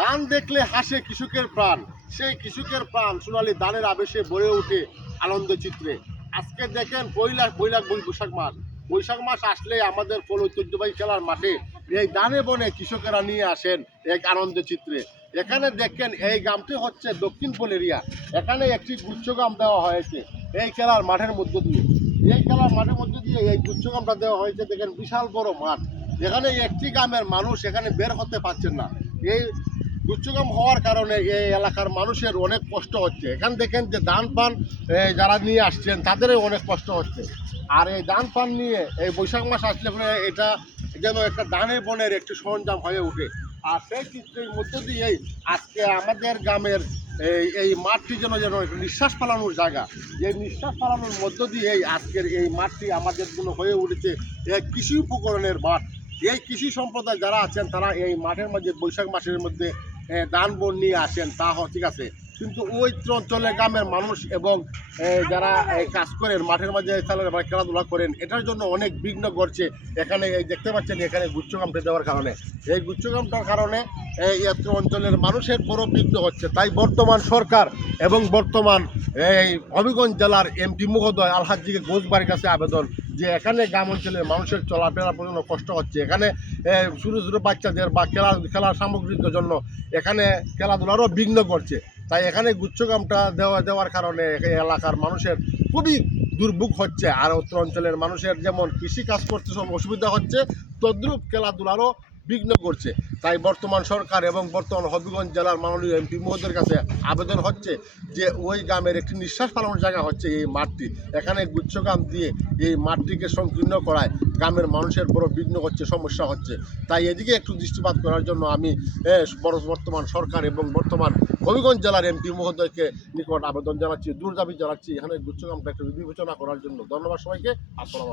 ধান দেখলে হাসে কৃষকের প্রাণ, সেই কৃষকের প্রাণ সোনালী ধানের আবেশে ভরে ওঠে আনন্দ চিত্রে। আজকে দেখেন বৈশাখ মাস আসলে আমাদের ফল ঐতিহ্যবাহী খেলার মাঠে এই ধানে বনে কৃষকেরা নিয়ে আসেন এক আনন্দ চিত্রে। এখানে দেখেন এই গ্রামটি হচ্ছে দক্ষিণ পোল এরিয়া। এখানে একটি গুচ্ছগ্রাম দেওয়া হয়েছে এই খেলার মাঠের মধ্য দিয়ে। এই খেলার মাঠের মধ্য দিয়ে এই গুচ্ছগ্রামটা দেওয়া হয়েছে। দেখেন বিশাল বড় মাঠ, যেখানে একটি গ্রামের মানুষ এখানে বের হতে পারছেন না। এই গুচ্ছগ্রাম হওয়ার কারণে এই এলাকার মানুষের অনেক কষ্ট হচ্ছে। এখানে দেখেন যে ধান পান যারা নিয়ে আসছেন তাদেরও অনেক কষ্ট হচ্ছে। আর এই ধান পান নিয়ে এই বৈশাখ মাস আসলে পরে এটা যেন একটা ধানের বনের একটি সরঞ্জাম হয়ে ওঠে। আর সেই চিত্রের মধ্য দিয়েই আজকে আমাদের গ্রামের এই মাঠটি যেন একটা নিঃশ্বাস ফেলানোর জায়গা। এই নিঃশ্বাস ফেলানোর মধ্য দিয়েই আজকের এই মাঠটি আমাদের জন্য হয়ে উঠেছে এক কৃষি উপকরণের মাঠ। এই কৃষি সম্প্রদায় যারা আছেন তারা এই মাঠের মধ্যে বৈশাখ মাসের মধ্যে ধান বন নিয়ে আসেন, তা ঠিক আছে, কিন্তু ওই অঞ্চলের গ্রামের মানুষ এবং যারা কাজ করেন মাঠের মাঝে খেলাধুলা করেন, এটার জন্য অনেক বিঘ্ন ঘটছে। এখানে এই দেখতে পাচ্ছেন এখানে গুচ্ছগ্রামটা দেওয়ার কারণে, এই গুচ্ছগ্রামটার কারণে এই অঞ্চলের মানুষের বড় বিঘ্ন হচ্ছে। তাই বর্তমান সরকার এবং বর্তমান এই হবিগঞ্জ জেলার এমপি মহোদয় আলহাজ্জিকে ঘোষবাড়ির কাছে আবেদন যে এখানে গ্রাম অঞ্চলের মানুষের চলাফেরা পর্যন্ত কষ্ট হচ্ছে। এখানে ছোটো ছোটো বাচ্চাদের বা খেলার সামগ্রীর জন্য এখানে খেলাধুলারও বিঘ্ন করছে। তাই এখানে গুচ্ছগ্রামটা দেওয়ার কারণে এলাকার মানুষের খুবই দুর্ভোগ হচ্ছে। আর উত্তর অঞ্চলের মানুষের যেমন কৃষি কাজ করতে সব অসুবিধা হচ্ছে, তদ্রূপ খেলাধুলারও বিঘ্ন করছে। তাই বর্তমান সরকার এবং বর্তমান হবিগঞ্জ জেলার মাননীয় এমপি মহোদয়ের কাছে আবেদন হচ্ছে যে ওই গ্রামের একটি নিঃশ্বাস ফেলানোর জায়গা হচ্ছে এই মাঠটি। এখানে গুচ্ছগ্রাম দিয়ে এই মাঠটিকে সংকীর্ণ করায় গ্রামের মানুষের বড় বিঘ্ন হচ্ছে, সমস্যা হচ্ছে। তাই এদিকে একটু দৃষ্টিপাত করার জন্য আমি বর্তমান সরকার এবং বর্তমান হবিগঞ্জ জেলার এমপি মহোদয়কে নিকট আবেদন জানাচ্ছি, জোর দাবি জানাচ্ছি এখানে গুচ্ছগ্রামটা একটু বিবেচনা করার জন্য। ধন্যবাদ সবাইকে। আসসালামু আলাইকুম।